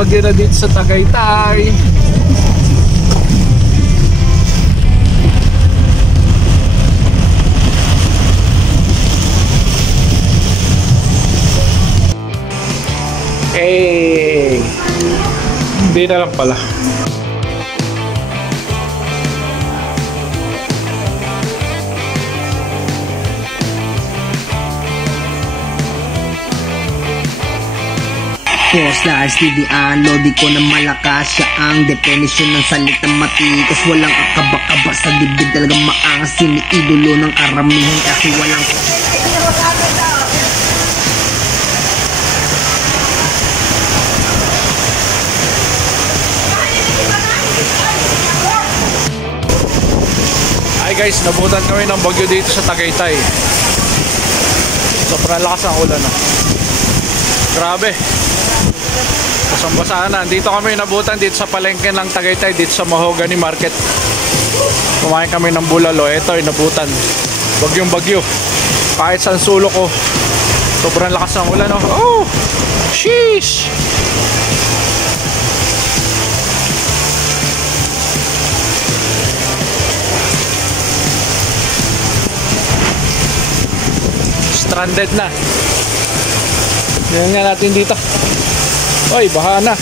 Binabagyo na dito sa Tagaytay. Hey, hindi na lang pala. Postars, Didiano, di ko na malakas. Siya ang definisyon ng salitang matikas. Walang akaba-kaba sa dibdib, talagang maangas. Siniidolo ng karamihan kasi walang Hi guys, nabutan kami ng bagyo dito sa Tagaytay. Sobrang lakas ang ulan, no? Grabe. Basang-basa na. Dito kami nabutan dito sa palengke ng Tagaytay, dito sa Mahogany Market. Kumain kami ng bulalo. Ito ay nabutan. Bagyong bagyo. Kahit saan sulok ko, sobrang lakas ng ulan, no? Oh! Sheesh! Stranded na. Yan nga natin dito. Oy, baha na.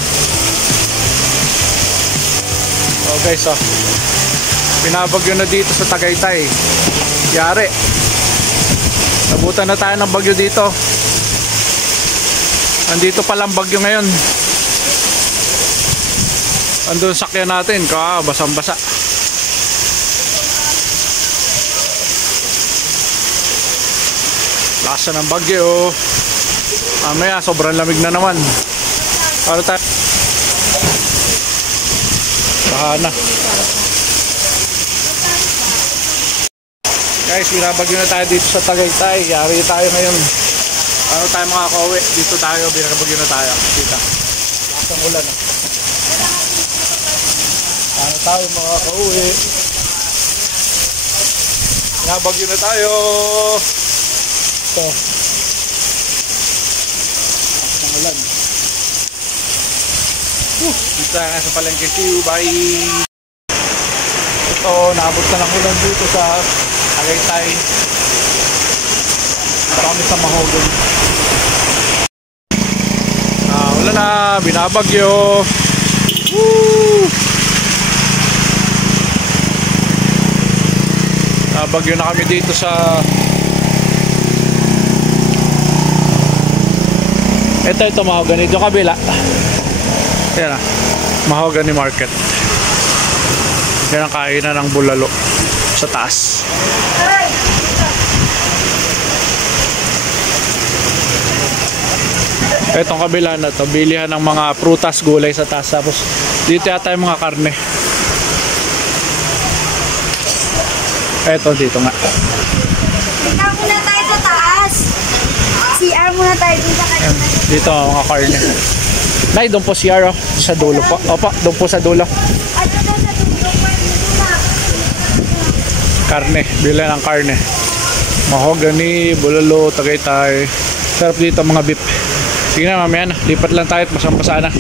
Okay, so pinabagyo na dito sa Tagaytay. Yari. Nabutan na tayo ng bagyo dito. Andito palang bagyo ngayon. Andun sakyan natin, basang-basa. Lasa ng bagyo. Mamaya sobrang lamig na naman. Para tayo. Baha na. Guys, binabagyo na tayo dito sa Tagaytay. Yari tayo ngayon. Paano tayo makakauwi? Dito tayo, binabagyo na tayo. Kita. Lakas ng ulan. Paano tayo makakauwi? Binabagyo na tayo. Ito. Ulan. Dito nga sa palengke. See you, bye. Ito, naabot na ng ulan dito sa Tagaytay. Dito kami sa Mahogany. Ulan na, binabagyo. Woo! Nabagyo na kami dito sa ito Mahogany, yung kabila. Yan na, Mahogany Market. Yan ang kainan ng bulalo sa taas. Itong kabila na to, bilihan ng mga prutas, gulay sa taas. Tapos dito yata yung mga karne. Ito dito nga. Tingnan muna tayo sa taas. CR muna tayo dun sa kanina. Dito ang mga karne. Nay, doon po CR, oh. Sa dulo po. Opo, doon po sa dulo. Karne, bila ng karne. Mahogany, bulalo, Tagaytay. Sarap dito mga beef. Sige na, mamaya na. Lipat lang tayo at masang-basa na.